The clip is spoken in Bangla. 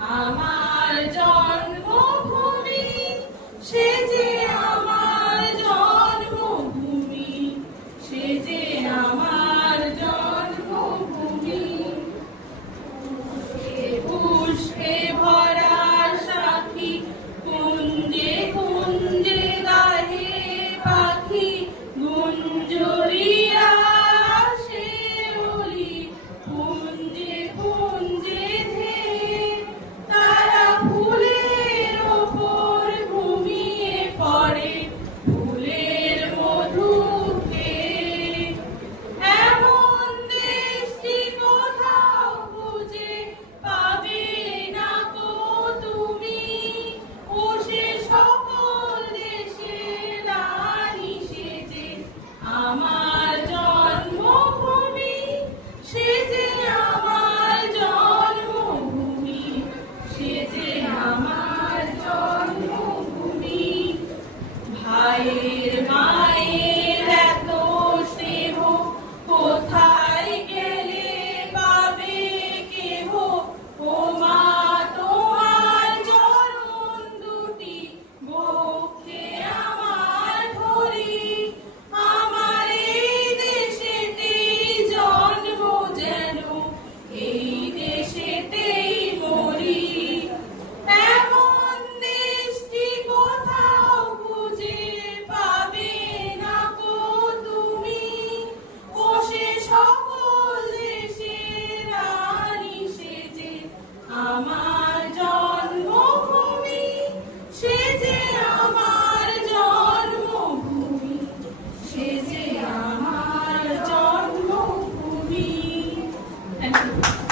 আমার জন্মভূমি, সে যে আমার জন্মভূমি, সে যে আমার জন্মভূমি। পুষ্পে ভরা সাথী, কুঞ্জে কুঞ্জে গাহে পাখি, গুঞ্জরিয়া সে বলি কুঞ্জে কুঞ্জে ধেয়ে। তারা ফুলের ওপর ঘুমিয়ে পড়ে, ফুলের মধু খেয়ে। এমন দেশটি কোথাও খুঁজে পাবে না গো তুমি, ও সে সকল দেশের রানী সেজে আমার জন্মভূমি, সে যে আমার জন্মভূমি, সে যে আমার জন্মভূমি। ভাইয়ের মায়ের এত স্নেহ কোথায় গেলে পাবে কেহ, ও মা তোমার চরণ দুটি বক্ষে আমার ধরি। আমার এই দেশেতেই জন্ম যেন, এই দেশেতেই মরি। এমন দেশটি কোথাও খুঁজে পাবে না গো তুমি, ও সে সকল দেশের রানী সেজে আমার